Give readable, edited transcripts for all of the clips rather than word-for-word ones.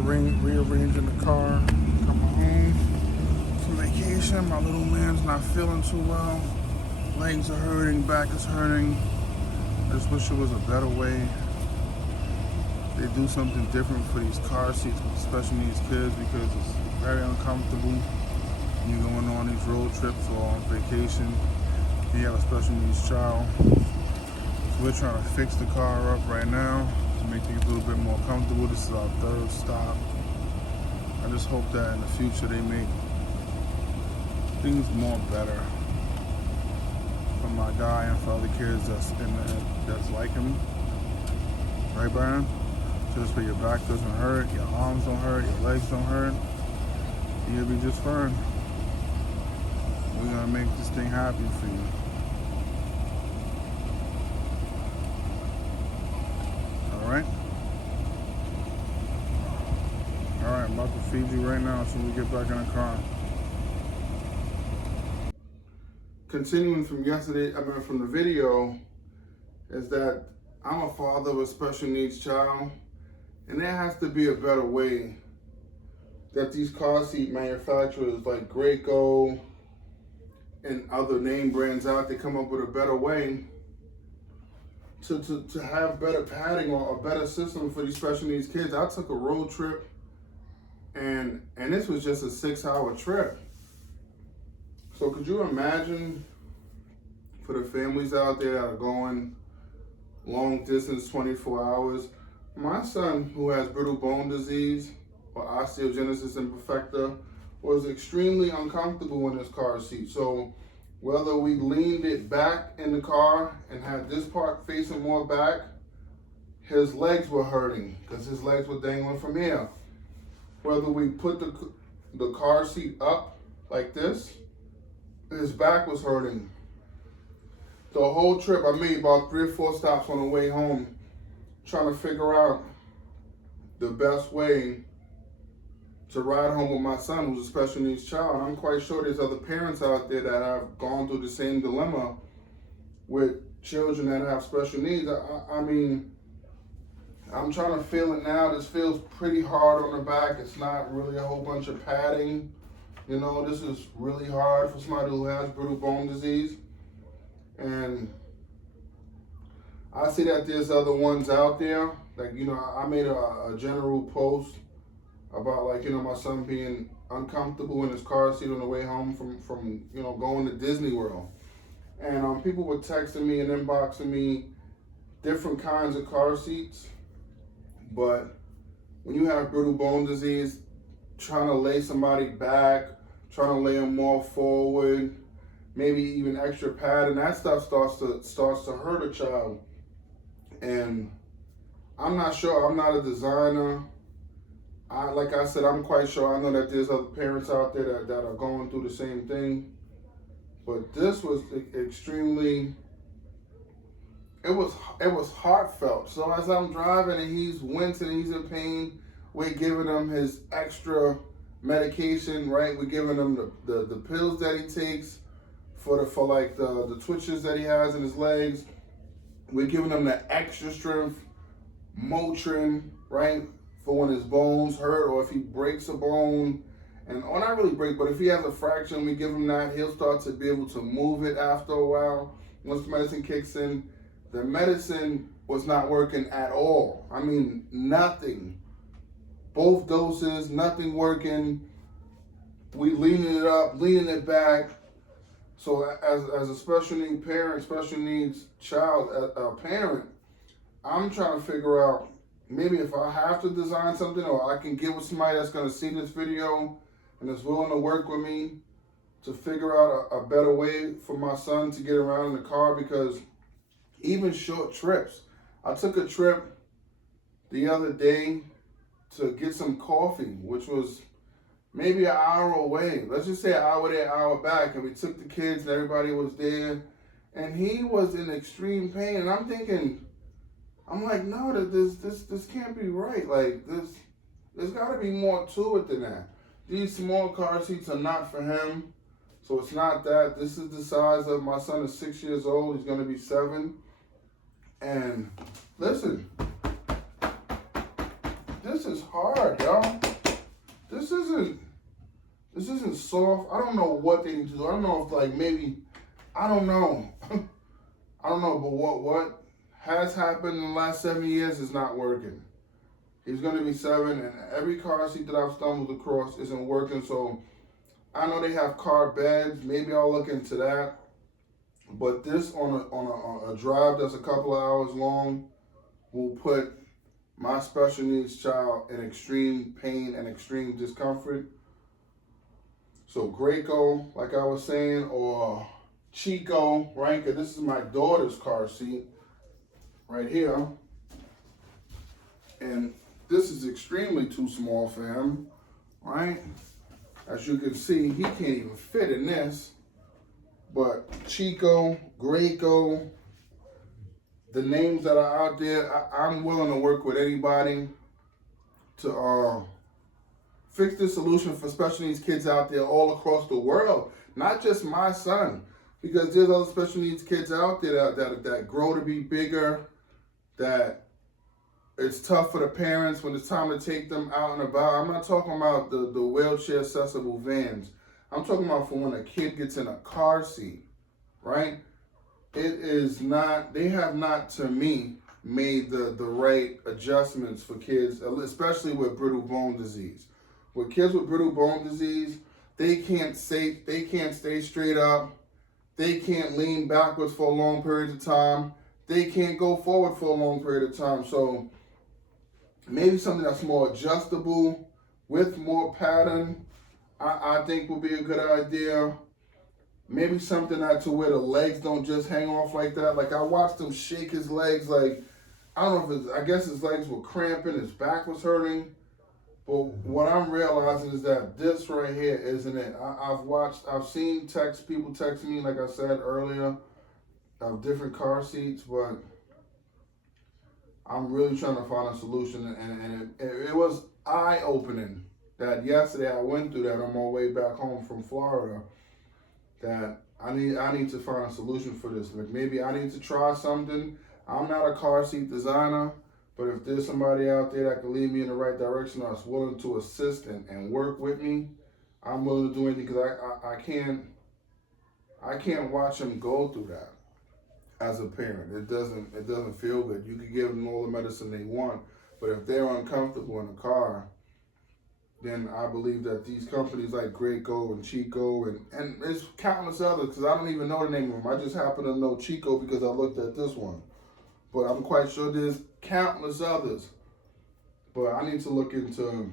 rearranging the car. Coming home from vacation. My little man's not feeling too well. Legs are hurting, back is hurting. I just wish it was a better way. They do something different for these car seats with special needs kids because it's very uncomfortable. You're going on these road trips or on vacation. You have a special needs child. So we're trying to fix the car up right now to make things a little bit more comfortable. This is our third stop. I just hope that in the future they make things more better for my guy and for other kids that's like him. Right, Brian? So this way your back doesn't hurt, your arms don't hurt, your legs don't hurt. You'll be just fine. We're gonna make this thing happen for you. Alright? Alright, I'm about to feed you right now so we get back in the car. Continuing from from the video, is that I'm a father of a special needs child, and there has to be a better way that these car seat manufacturers like Graco and other name brands out there come up with a better way to have better padding or a better system for these special needs kids. I took a road trip, and this was just a 6-hour trip. So could you imagine for the families out there that are going long distance, 24 hours? My son, who has brittle bone disease or osteogenesis imperfecta, was extremely uncomfortable in his car seat. So whether we leaned it back in the car and had this part facing more back, his legs were hurting because his legs were dangling from here. Whether we put the car seat up like this, his back was hurting. The whole trip, I made about 3 or 4 stops on the way home trying to figure out the best way to ride home with my son, who's a special needs child. I'm quite sure there's other parents out there that have gone through the same dilemma with children that have special needs. I mean, I'm trying to feel it now. This feels pretty hard on the back. It's not really a whole bunch of padding. You know, this is really hard for somebody who has brittle bone disease. And I see that there's other ones out there. Like, you know, I made a general post about, like, you know, my son being uncomfortable in his car seat on the way home from you know, going to Disney World. And people were texting me and inboxing me different kinds of car seats. But when you have brittle bone disease, trying to lay somebody back, trying to lay them more forward, maybe even extra pad, and that stuff starts to hurt a child. And I'm not sure. I'm not a designer. Like I said, I'm quite sure. I know that there's other parents out there that are going through the same thing. But this was extremely. It was heartfelt. So as I'm driving and he's wincing, he's in pain, we're giving him his extra medication, right? We're giving him the pills that he takes for the twitches that he has in his legs. We're giving him the extra strength Motrin, right? For when his bones hurt or if he breaks a bone. Or not really break, but if he has a fracture and we give him that, he'll start to be able to move it after a while. Once the medicine kicks in, the medicine was not working at all. I mean, nothing. Both doses, nothing working. We leaning it up, leaning it back. So as a special needs parent, special needs child, a parent, I'm trying to figure out maybe if I have to design something or I can get with somebody that's going to see this video and is willing to work with me to figure out a better way for my son to get around in the car. Because even short trips, I took a trip the other day to get some coffee, which was maybe an hour away. Let's just say an hour there, hour back. And we took the kids and everybody was there. And he was in extreme pain. And I'm thinking, I'm like, no, this can't be right. Like, there's got to be more to it than that. These small car seats are not for him. So it's not that. This is the size of, my son is 6 years old. He's going to be 7. And listen, this is hard, y'all. This isn't soft. I don't know what they need to do. I don't know if like maybe, I don't know. I don't know, but what has happened in the last 7 years is not working. He's going to be 7, and every car seat that I've stumbled across isn't working. So I know they have car beds. Maybe I'll look into that. But this on a drive that's a couple of hours long will put my special needs child in extreme pain and extreme discomfort. So Graco, like I was saying, or Chico, right? Because this is my daughter's car seat right here. And this is extremely too small for him, right? As you can see, he can't even fit in this. But Chico, Graco, the names that are out there, I'm willing to work with anybody to fix the solution for special needs kids out there all across the world. Not just my son, because there's other special needs kids out there that grow to be bigger, that it's tough for the parents when it's time to take them out and about. I'm not talking about the wheelchair accessible vans. I'm talking about for when a kid gets in a car seat, right? It is not, they have not, to me, made the right adjustments for kids, especially with brittle bone disease. With kids with brittle bone disease, they can't stay straight up. They can't lean backwards for a long period of time. They can't go forward for a long period of time. So maybe something that's more adjustable with more pattern, I think would be a good idea. Maybe something that to where the legs don't just hang off like that. Like I watched him shake his legs like, I don't know if I guess his legs were cramping, his back was hurting. But what I'm realizing is that this right here isn't it. I've seen people text me, like I said earlier, of different car seats, but I'm really trying to find a solution, and it was eye-opening that yesterday I went through that on my way back home from Florida, that I need to find a solution for this. Like maybe I need to try something. I'm not a car seat designer, but if there's somebody out there that can lead me in the right direction or is willing to assist and work with me, I'm willing to do anything, because I can't watch him go through that as a parent. It doesn't feel good. You can give them all the medicine they want, but if they're uncomfortable in a car, then I believe that these companies like Graco and Chico and there's countless others, because I don't even know the name of them. I just happen to know Chico because I looked at this one. But I'm quite sure there's countless others. But I need to look into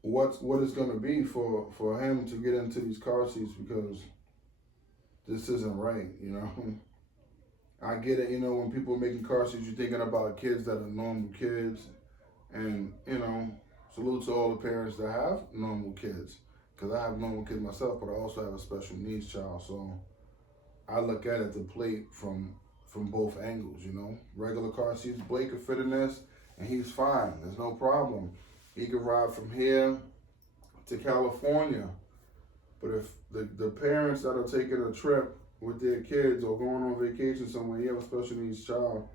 what it's going to be for him to get into these car seats, because this isn't right, you know. I get it, you know, when people are making car seats, you're thinking about kids that are normal kids. And, you know, salute to all the parents that have normal kids, because I have normal kids myself, but I also have a special needs child. So I look at it, the plate from both angles, you know. Regular car seats, Blake could fit in this, and he's fine. There's no problem. He could ride from here to California. But if the parents that are taking a trip with their kids or going on vacation somewhere, you have a special needs child,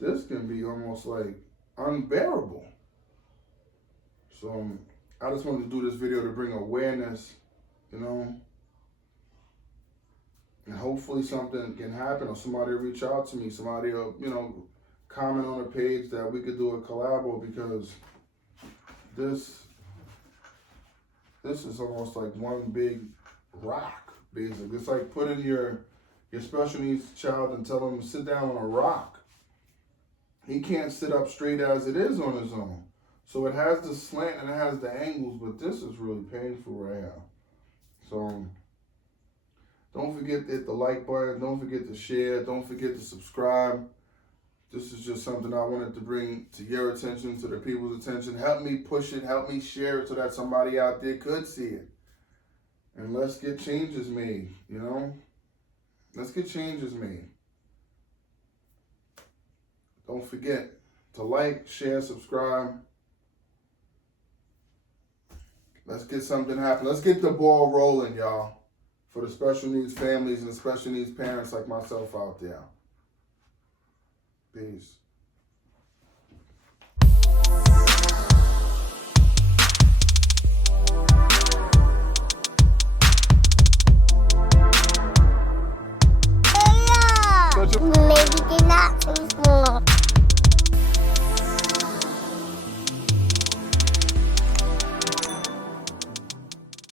this can be almost like unbearable. So I just wanted to do this video to bring awareness, you know, and hopefully something can happen, or somebody will reach out to me, somebody will, you know, comment on the page that we could do a collabo, because this is almost like one big rock, basically. It's like putting your special needs child and tell him to sit down on a rock. He can't sit up straight as it is on his own. So it has the slant and it has the angles, but this is really painful right here. So don't forget to hit the like button. Don't forget to share. Don't forget to subscribe. This is just something I wanted to bring to your attention, to the people's attention. Help me push it. Help me share it so that somebody out there could see it. And let's get changes made, you know? Let's get changes made. Don't forget to like, share, subscribe. Let's get something happen. Let's get the ball rolling, y'all, for the special needs families and the special needs parents like myself out there. Peace.